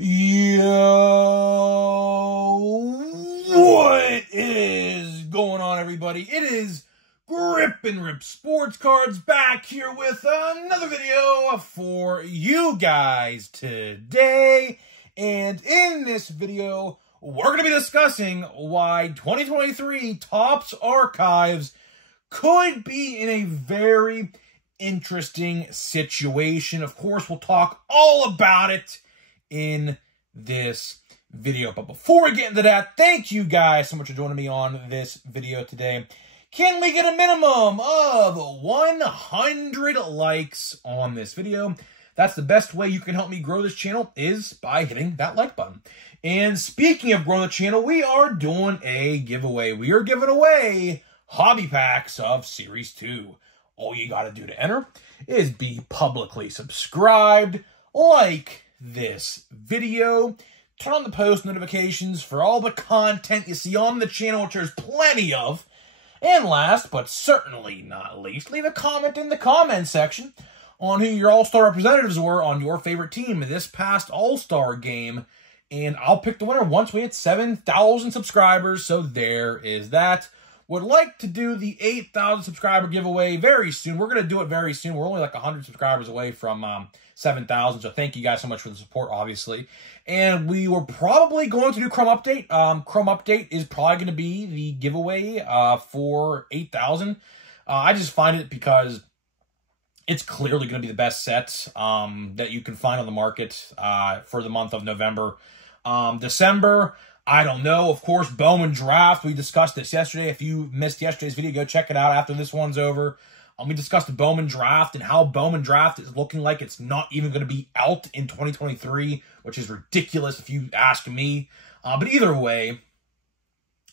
Yo, what is going on, everybody? It is Grip and Rip Sports Cards back here with another video for you guys today. And in this video, we're going to be discussing why 2023 Topps Archives could be in a very interesting situation. Of course, we'll talk all about it in this video. But before we get into that, thank you guys so much for joining me on this video today. Can we get a minimum of 100 likes on this video? That's the best way you can help me grow this channel, is by hitting that like button. And speaking of growing the channel, we are doing a giveaway. We are giving away hobby packs of Series 2. All you got to do to enter is be publicly subscribed, like this video, turn on the post notifications for all the content you see on the channel, which there's plenty of. And last, but certainly not least, leave a comment in the comment section on who your All-Star representatives were on your favorite team this past All-Star game. And I'll pick the winner once we hit 7,000 subscribers. So there is that. Would like to do the 8,000 subscriber giveaway very soon. We're going to do it very soon. We're only like 100 subscribers away from 7,000. So thank you guys so much for the support, obviously. And we were probably going to do Chrome Update. Chrome Update is probably going to be the giveaway for 8,000. I just find it because it's clearly going to be the best set that you can find on the market for the month of November. December, I don't know. Of course, Bowman Draft. We discussed this yesterday. If you missed yesterday's video, go check it out after this one's over. We discussed the Bowman Draft and how Bowman Draft is looking like it's not even going to be out in 2023, which is ridiculous if you ask me. But either way,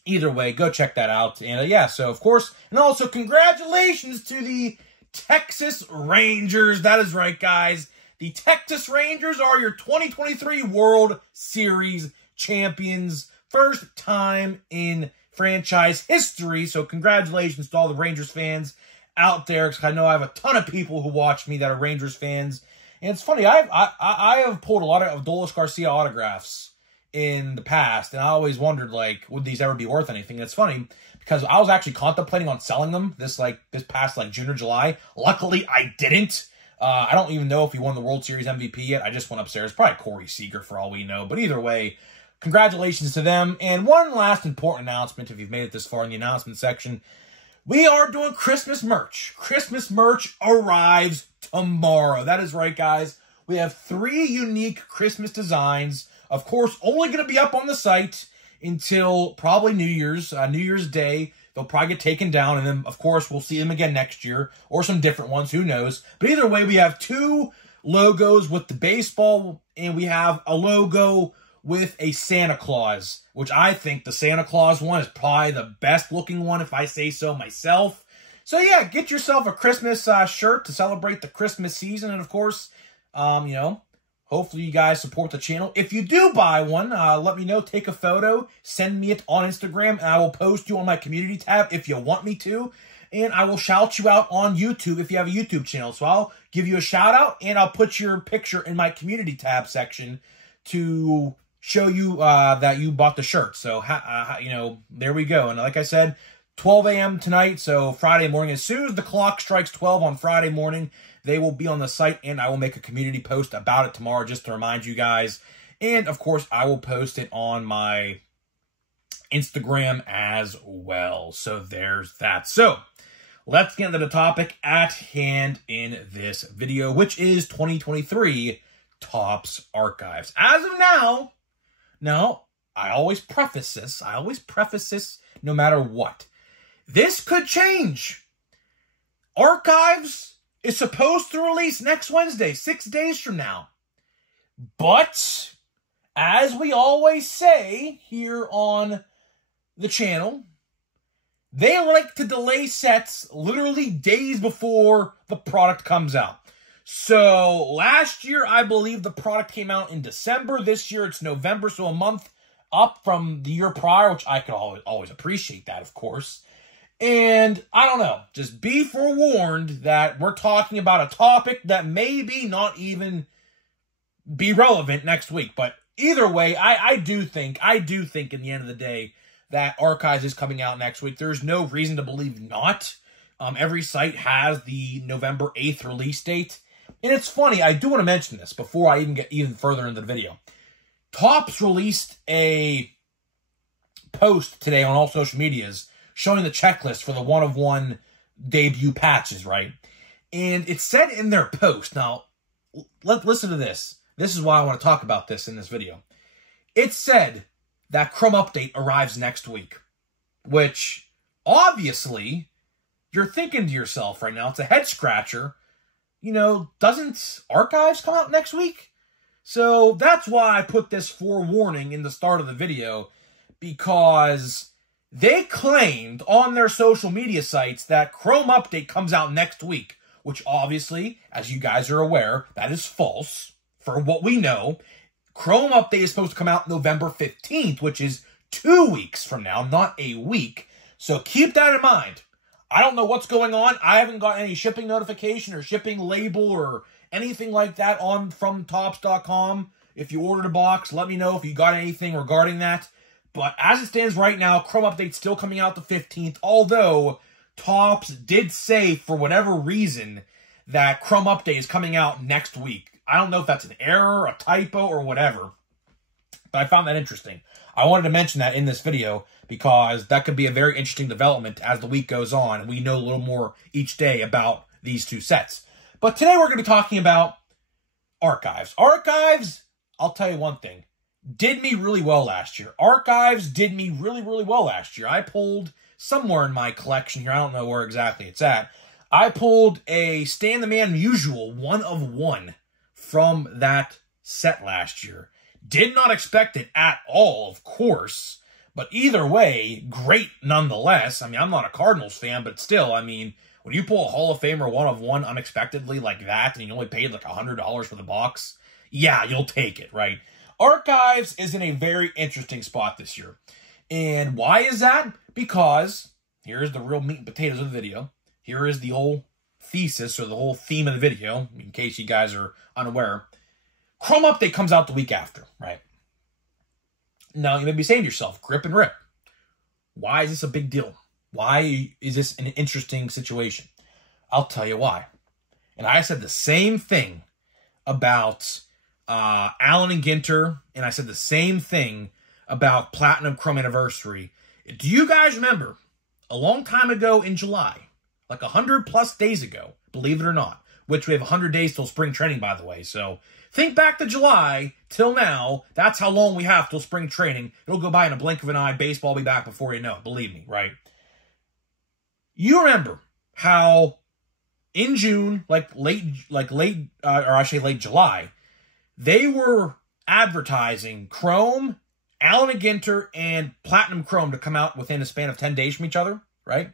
go check that out. And yeah, so of course, and also congratulations to the Texas Rangers. That is right, guys. The Texas Rangers are your 2023 World Series champions. First time in franchise history. So congratulations to all the Rangers fans out there, because I know I have a ton of people who watch me that are Rangers fans. And it's funny, I have pulled a lot of Adolis Garcia autographs in the past, and I always wondered, like, would these ever be worth anything? And it's funny because I was actually contemplating on selling them this past June or July. Luckily, I didn't. I don't even know if he won the World Series MVP yet. I just went upstairs. Probably Corey Seager for all we know. But either way, congratulations to them. And one last important announcement, if you've made it this far in the announcement section, we are doing Christmas merch. Christmas merch arrives tomorrow. That is right, guys. We have 3 unique Christmas designs. Of course, only going to be up on the site until probably New Year's Day. They'll probably get taken down, and then, of course, we'll see them again next year, or some different ones, who knows. But either way, we have 2 logos with the baseball, and we have a logo with a Santa Claus, which I think the Santa Claus one is probably the best looking one, if I say so myself. So yeah, get yourself a Christmas shirt to celebrate the Christmas season. And of course, you know, hopefully you guys support the channel. If you do buy one, let me know, take a photo, send me it on Instagram, and I will post you on my community tab if you want me to. And I will shout you out on YouTube if you have a YouTube channel. So I'll give you a shout out, and I'll put your picture in my community tab section to show you that you bought the shirt. So, you know, there we go. And like I said, 12 a.m. tonight, so Friday morning. As soon as the clock strikes 12 on Friday morning, they will be on the site, and I will make a community post about it tomorrow just to remind you guys. And, of course, I will post it on my Instagram as well. So there's that. So let's get into the topic at hand in this video, which is 2023 Topps Archives. As of now, I always preface this no matter what. This could change. Archives is supposed to release next Wednesday, 6 days from now. But, as we always say here on the channel, they like to delay sets literally days before the product comes out. So, last year, I believe the product came out in December. This year, it's November, so a month up from the year prior, which I could always appreciate that, of course. And, I don't know, just be forewarned that we're talking about a topic that maybe not even be relevant next week. But either way, I do think in the end of the day that Archives is coming out next week. There's no reason to believe not. Every site has the November 8th release date. And it's funny, I do want to mention this before I even get even further into the video. Topps released a post today on all social medias showing the checklist for the 1-of-1 debut patches, right? And it said in their post, now, listen to this. This is why I want to talk about this in this video. It said that Chrome Update arrives next week, which, obviously, you're thinking to yourself right now, it's a head-scratcher. You know, doesn't Archives come out next week? So that's why I put this forewarning in the start of the video, because they claimed on their social media sites that Chrome Update comes out next week, which obviously, as you guys are aware, that is false. For what we know, Chrome Update is supposed to come out November 15th, which is 2 weeks from now, not a week. So keep that in mind. I don't know what's going on. I haven't got any shipping notification or shipping label or anything like that on from Topps.com. If you ordered a box, let me know if you got anything regarding that. But as it stands right now, Chrome Update's still coming out the 15th, although Topps did say, for whatever reason, that Chrome Update is coming out next week. I don't know if that's an error, a typo, or whatever, but I found that interesting. I wanted to mention that in this video because that could be a very interesting development as the week goes on, and we know a little more each day about these two sets. But today we're going to be talking about Archives. Archives, I'll tell you one thing, did me really well last year. Archives did me really, really well last year. I pulled somewhere in my collection here, I don't know where exactly it's at, I pulled a Stan the Man Usual 1-of-1 from that set last year. Did not expect it at all, of course, but either way, great nonetheless. I mean, I'm not a Cardinals fan, but still, I mean, when you pull a Hall of Famer 1-of-1 unexpectedly like that, and you only paid like $100 for the box, yeah, you'll take it, right? Archives is in a very interesting spot this year. And why is that? Because here's the real meat and potatoes of the video. Here is the whole thesis or the whole theme of the video, in case you guys are unaware. Chrome Update comes out the week after, right? Now, you may be saying to yourself, Grip and Rip, why is this a big deal? Why is this an interesting situation? I'll tell you why. And I said the same thing about Allen and Ginter, and I said the same thing about Platinum Chrome Anniversary. Do you guys remember, a long time ago in July, like 100+ days ago, believe it or not, which we have 100 days till spring training, by the way, so think back to July till now. That's how long we have till spring training. It'll go by in a blink of an eye. Baseball will be back before you know it. Believe me, right? You remember how in June, late July, they were advertising Chrome, Allen and Ginter, and Platinum Chrome to come out within a span of 10 days from each other, right?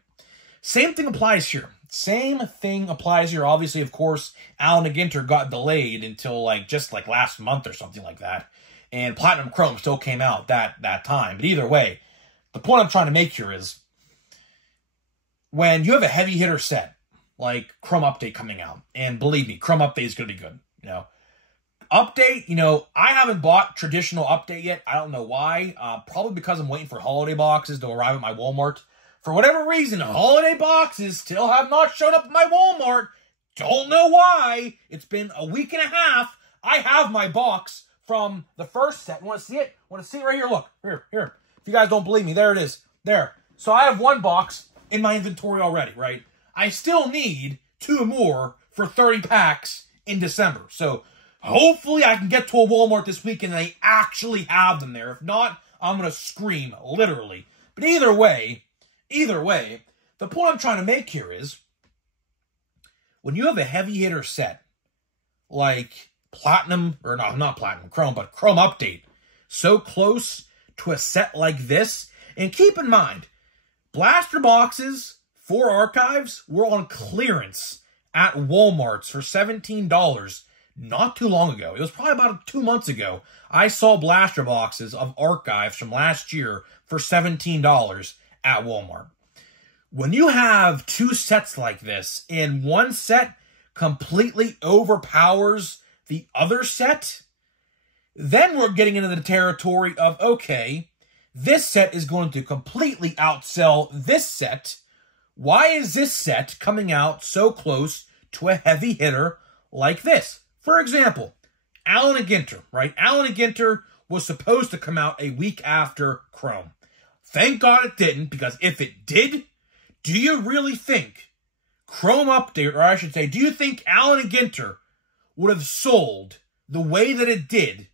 Same thing applies here. Same thing applies here. Obviously, of course, Allen and Ginter got delayed until just last month or something like that. And Platinum Chrome still came out that time. But either way, the point I'm trying to make here is when you have a heavy hitter set like Chrome Update coming out, and believe me, Chrome Update is going to be good. Update, I haven't bought traditional Update yet. I don't know why. Probably because I'm waiting for holiday boxes to arrive at my Walmart. For whatever reason, holiday boxes still have not shown up at my Walmart. Don't know why. It's been a week and a half. I have my box from the first set. Want to see it? Want to see it right here? Look. Here. If you guys don't believe me, there it is. There. So I have one box in my inventory already, right? I still need 2 more for 30 packs in December. So hopefully I can get to a Walmart this week and they actually have them there. If not, I'm going to scream, literally. But either way, the point I'm trying to make here is when you have a heavy hitter set like Platinum, or no, not Platinum Chrome, but Chrome Update, so close to a set like this, and keep in mind, blaster boxes for Archives were on clearance at Walmart's for $17 not too long ago. It was probably about 2 months ago. I saw blaster boxes of Archives from last year for $17 at Walmart. When you have 2 sets like this, and one set completely overpowers the other set, Then we're getting into the territory of, okay, this set is going to completely outsell this set. Why is this set coming out so close to a heavy hitter like this? For example, Allen and Ginter, right? Allen and Ginter was supposed to come out a week after Chrome. Thank God it didn't, because if it did, do you really think Chrome Update, or I should say, do you think Allen and Ginter would have sold the way that it did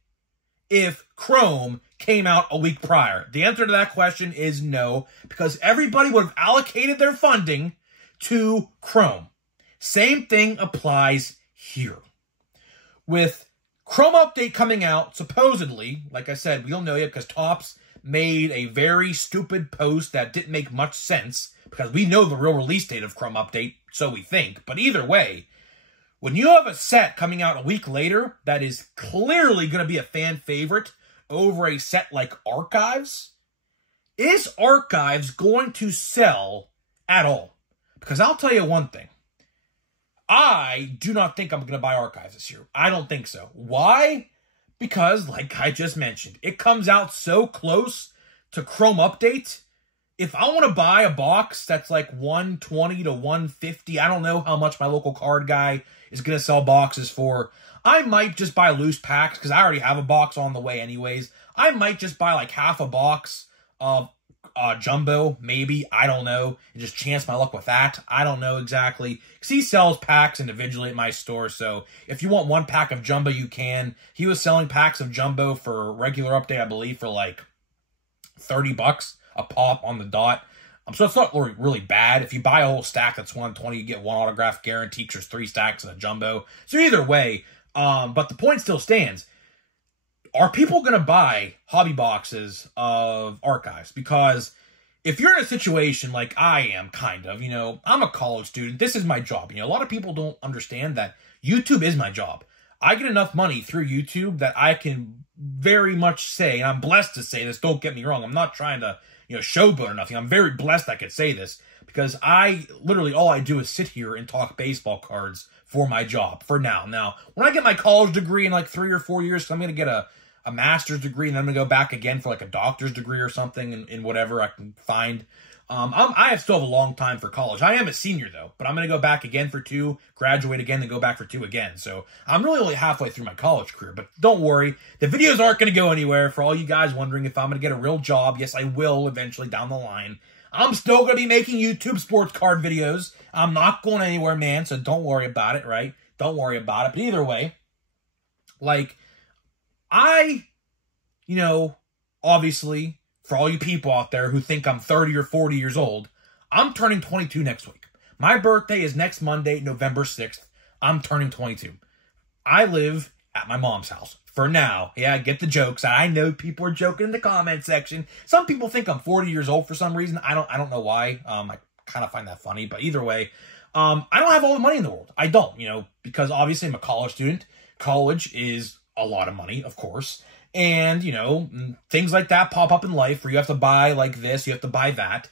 if Chrome came out a week prior? The answer to that question is no, because everybody would have allocated their funding to Chrome. Same thing applies here. With Chrome Update coming out, supposedly, like I said, we don't know yet because Topps made a very stupid post that didn't make much sense, because we know the real release date of Chrome Update, so we think. But either way, when you have a set coming out a week later that is clearly going to be a fan favorite over a set like Archives, is Archives going to sell at all? Because I'll tell you one thing. I do not think I'm going to buy Archives this year. I don't think so. Why? Because, like I just mentioned, it comes out so close to Chrome Update. If I want to buy a box that's like $120 to $150, I don't know how much my local card guy is going to sell boxes for. I might just buy loose packs because I already have a box on the way anyways. I might just buy like half a box of Jumbo, maybe. I don't know. And just chance my luck with that. I don't know exactly. Because he sells packs individually at my store. So if you want one pack of Jumbo, you can. He was selling packs of Jumbo for regular update, I believe, for like $30 a pop on the dot. So it's not really bad. If you buy a whole stack that's $120, you get one autograph guaranteed. There's 3 stacks of a Jumbo. So either way, but the point still stands. Are people going to buy hobby boxes of Archives? Because if you're in a situation like I am, kind of, you know, I'm a college student. This is my job. You know, a lot of people don't understand that YouTube is my job. I get enough money through YouTube that I can very much say, and I'm blessed to say this, don't get me wrong. I'm not trying to, you know, showboat or nothing. I'm very blessed I could say this because literally all I do is sit here and talk baseball cards for my job for now. Now, when I get my college degree in like 3 or 4 years, I'm going to get a master's degree, and then I'm going to go back again for like a doctor's degree or something in whatever I can find. I still have a long time for college. I am a senior, though, but I'm going to go back again for 2, graduate again, then go back for 2 again. So I'm really only halfway through my college career, but don't worry. The videos aren't going to go anywhere. For all you guys wondering if I'm going to get a real job, yes, I will eventually down the line. I'm still going to be making YouTube sports card videos. I'm not going anywhere, man, so don't worry about it, right? Don't worry about it. But either way, like, you know, obviously, for all you people out there who think I'm 30 or 40 years old, I'm turning 22 next week. My birthday is next Monday, November 6th. I'm turning 22. I live at my mom's house. For now. Yeah, I get the jokes. I know people are joking in the comment section. Some people think I'm 40 years old for some reason. I don't know why. I kind of find that funny. But either way, I don't have all the money in the world. I don't, you know, because obviously I'm a college student. College is a lot of money, of course. And, you know, things like that pop up in life where you have to buy like this, you have to buy that.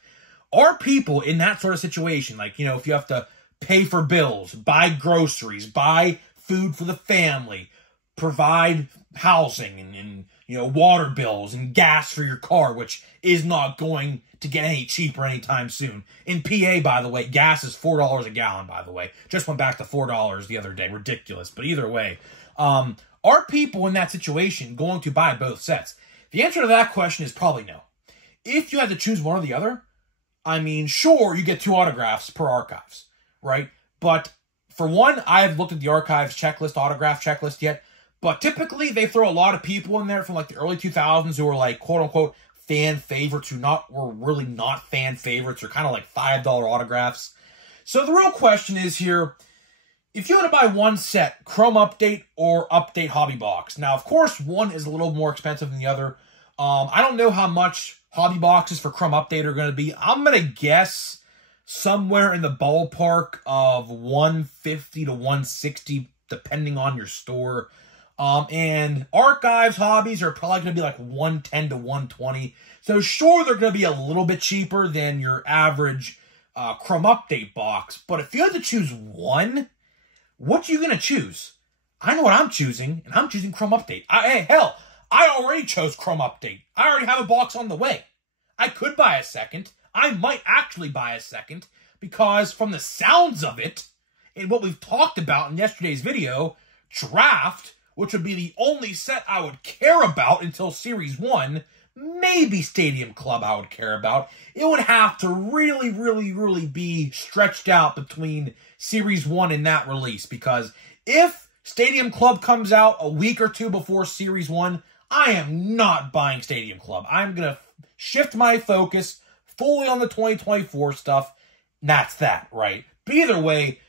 Are people in that sort of situation, like, you know, if you have to pay for bills, buy groceries, buy food for the family, provide housing and you know, water bills and gas for your car, which is not going to get any cheaper anytime soon. In PA, by the way, gas is $4 a gallon, by the way. Just went back to $4 the other day. Ridiculous. But either way, are people in that situation going to buy both sets? The answer to that question is probably no. If you had to choose one or the other, I mean, sure, you get 2 autographs per Archives, right? But for one, I haven't looked at the Archives checklist, autograph checklist yet, but typically they throw a lot of people in there from like the early 2000s who are like, quote unquote, fan favorites were really not fan favorites, or kind of like $5 autographs. So the real question is here, if you want to buy one set, Chrome Update or Update Hobby Box. Now, of course, one is a little more expensive than the other. I don't know how much hobby boxes for Chrome Update are going to be. I'm going to guess somewhere in the ballpark of $150 to $160, depending on your store. And Archives hobbies are probably going to be like $110 to $120. So sure, they're going to be a little bit cheaper than your average Chrome Update box. But if you had to choose one, what are you going to choose? I know what I'm choosing, and I'm choosing Chrome Update. Hey, hell, I already chose Chrome Update. I already have a box on the way. I could buy a second. I might actually buy a second, because from the sounds of it, and what we've talked about in yesterday's video, Draft, which would be the only set I would care about until Series 1, maybe Stadium Club I would care about. It would have to really, really, really be stretched out between Series 1 and that release, because if Stadium Club comes out a week or two before Series 1, I am not buying Stadium Club. I'm going to shift my focus fully on the 2024 stuff, and that's that, right? But either way,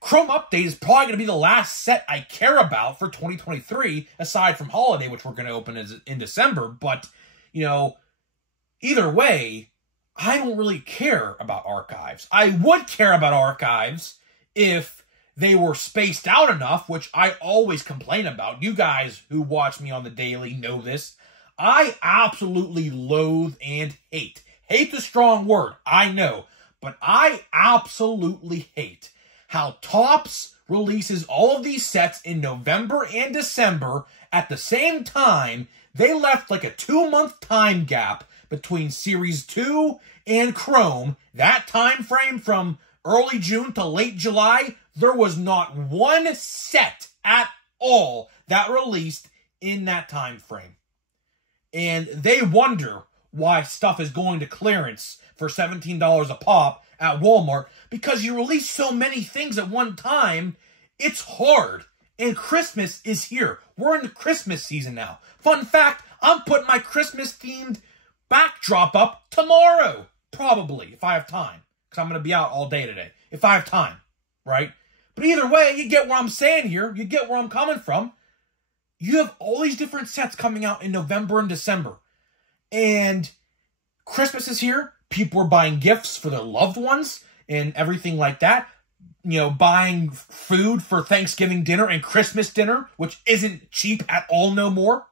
Chrome Update is probably going to be the last set I care about for 2023, aside from Holiday, which we're going to open in December. But, you know, either way, I don't really care about archives. I would care about archives if they were spaced out enough, which I always complain about. You guys who watch me on the daily know this. I absolutely loathe and hate. Hate's a strong word, I know. But I absolutely hate how Topps releases all of these sets in November and December at the same time. They left like a 2-month time gap between Series 2 and Chrome. That time frame from early June to late July, there was not one set at all that released in that time frame. And they wonder why stuff is going to clearance for $17 a pop at Walmart, because you release so many things at one time, it's hard. And Christmas is here. We're in the Christmas season now. Fun fact, I'm putting my Christmas-themed backdrop up tomorrow, probably, if I have time, because I'm going to be out all day today, if I have time, right? But either way, you get what I'm saying here. You get where I'm coming from. You have all these different sets coming out in November and December. And Christmas is here. People are buying gifts for their loved ones and everything like that. You know, buying food for Thanksgiving dinner and Christmas dinner, which isn't cheap at all no more.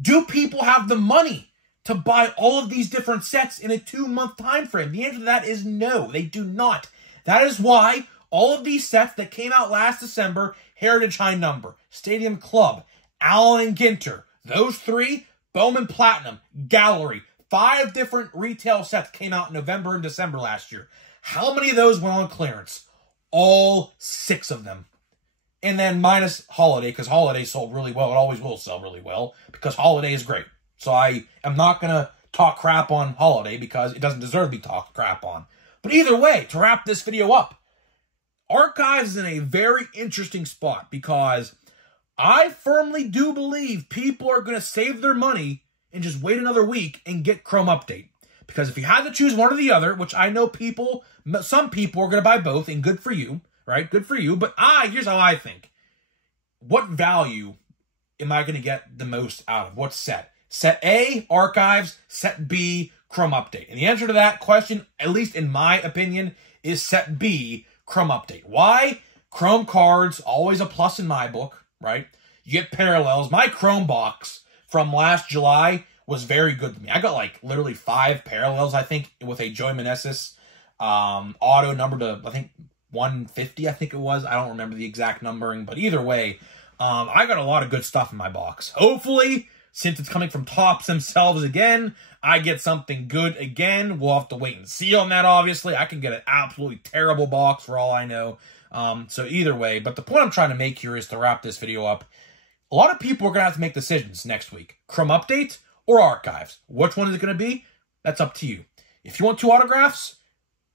Do people have the money to buy all of these different sets in a 2-month time frame? The answer to that is no, they do not. That is why all of these sets that came out last December, Heritage High Number, Stadium Club, Allen and Ginter, those three, Bowman Platinum, Gallery, 5 different retail sets came out in November and December last year. How many of those went on clearance? All 6 of them. And then minus Holiday, because Holiday sold really well. It always will sell really well, because Holiday is great. So I am not going to talk crap on Holiday, because it doesn't deserve to be talked crap on. But either way, to wrap this video up, Archives is in a very interesting spot, because I firmly do believe people are going to save their money and just wait another week and get Chrome Update. Because if you had to choose one or the other, which I know some people are going to buy both, and good for you, right? Good for you. But here's how I think. What value am I going to get the most out of? What set? Set A, Archives. Set B, Chrome Update. And the answer to that question, at least in my opinion, is Set B, Chrome Update. Why? Chrome cards, always a plus in my book, right? You get parallels. My Chrome box from last July was very good to me. I got like literally 5 parallels, I think, with a Joey Meneses auto number to, I think, 150, I think it was. I don't remember the exact numbering, but either way, I got a lot of good stuff in my box. Hopefully, since it's coming from Topps themselves again, I get something good again. We'll have to wait and see on that, obviously. I can get an absolutely terrible box for all I know. So either way, but the point I'm trying to make here is to wrap this video up. A lot of people are going to have to make decisions next week. Chrome Update or Archives. Which one is it going to be? That's up to you. If you want 2 autographs,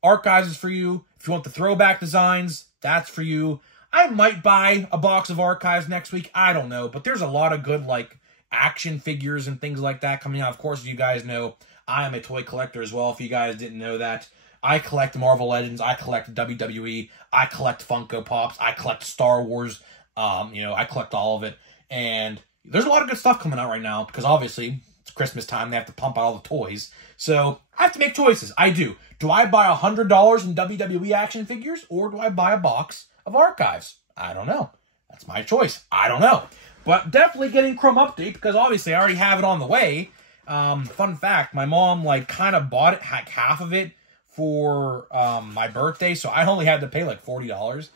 Archives is for you. If you want the throwback designs, that's for you. I might buy a box of Archives next week. I don't know. But there's a lot of good, like, action figures and things like that coming out. Of course, you guys know I am a toy collector as well, if you guys didn't know that. I collect Marvel Legends. I collect WWE. I collect Funko Pops. I collect Star Wars. I collect all of it. And there's a lot of good stuff coming out right now, because obviously it's Christmas time. They have to pump out all the toys. So I have to make choices. I do. Do I buy $100 in WWE action figures, or do I buy a box of Archives? I don't know. That's my choice. I don't know. But definitely getting Chrome Update, because obviously I already have it on the way. Fun fact, my mom kind of bought it, half of it, for my birthday, so I only had to pay like $40.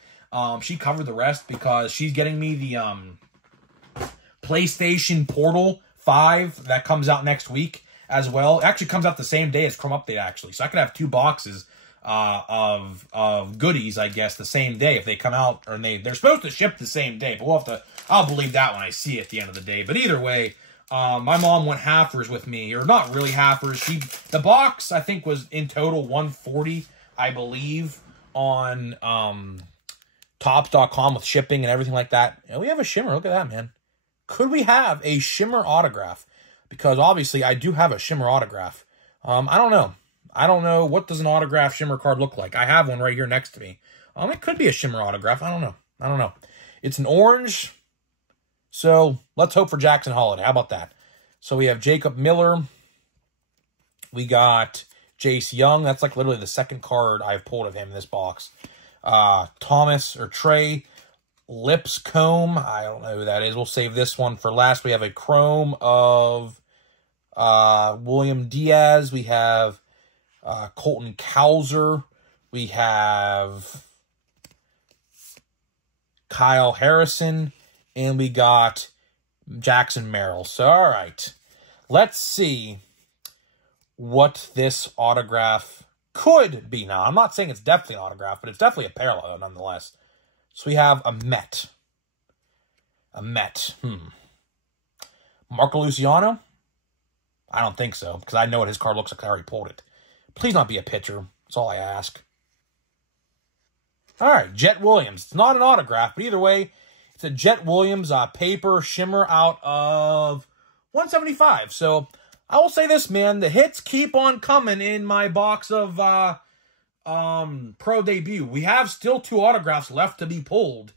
She covered the rest because she's getting me the PlayStation Portal 5 that comes out next week as well. It actually comes out the same day as Chrome Update, actually. So I could have 2 boxes of goodies, I guess, the same day if they come out, or they're supposed to ship the same day, but we'll have to, I'll believe that when I see it at the end of the day. But either way, my mom went halfers with me, or not really halfers. The box, I think, was in total $140, I believe, on Topps.com with shipping and everything like that. And we have a Shimmer. Look at that, man. Could we have a Shimmer autograph? Because obviously I do have a Shimmer autograph. I don't know. I don't know. What does an autograph Shimmer card look like? I have one right here next to me. It could be a Shimmer autograph. I don't know. I don't know. It's an orange. So let's hope for Jackson Holiday. How about that? So we have Jacob Miller. We got Jace Young. That's like literally the second card I've pulled of him in this box. Thomas or Trey Lipscomb. I don't know who that is. We'll save this one for last. We have a chrome of William Diaz. We have Colton Cowser. We have Kyle Harrison. And we got Jackson Merrill. So, all right. Let's see what this autograph could be. Now, I'm not saying it's definitely an autograph, but it's definitely a parallel nonetheless. So we have a Met. A Met. Marco Luciano? I don't think so, because I know what his card looks like. I already pulled it. Please not be a pitcher. That's all I ask. All right, Jet Williams. It's not an autograph, but either way, it's a Jet Williams paper Shimmer out of 175. So I will say this, man. The hits keep on coming in my box of Pro Debut. We have still 2 autographs left to be pulled.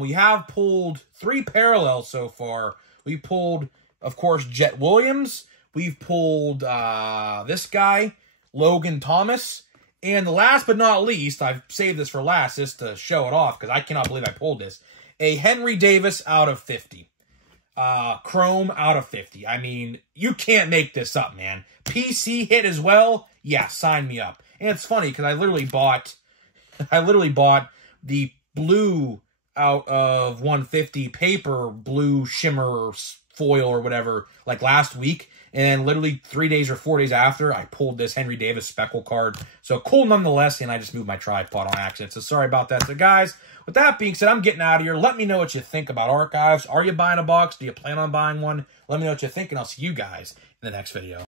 We have pulled 3 parallels so far. We pulled, of course, Jet Williams. We've pulled this guy, Logan Thomas. And the last but not least, I've saved this for last just to show it off because I cannot believe I pulled this. A Henry Davis out of 50. Chrome out of 50. I mean, you can't make this up, man. PC hit as well? Yeah, sign me up. And it's funny because I literally bought the blue out of 150 paper blue Shimmer foil or whatever like last week. And literally 3 days or 4 days after, I pulled this Henry Davis speckle card. So cool nonetheless, and I just moved my tripod on accident. So sorry about that. So guys, with that being said, I'm getting out of here. Let me know what you think about archives. Are you buying a box? Do you plan on buying one? Let me know what you think, and I'll see you guys in the next video.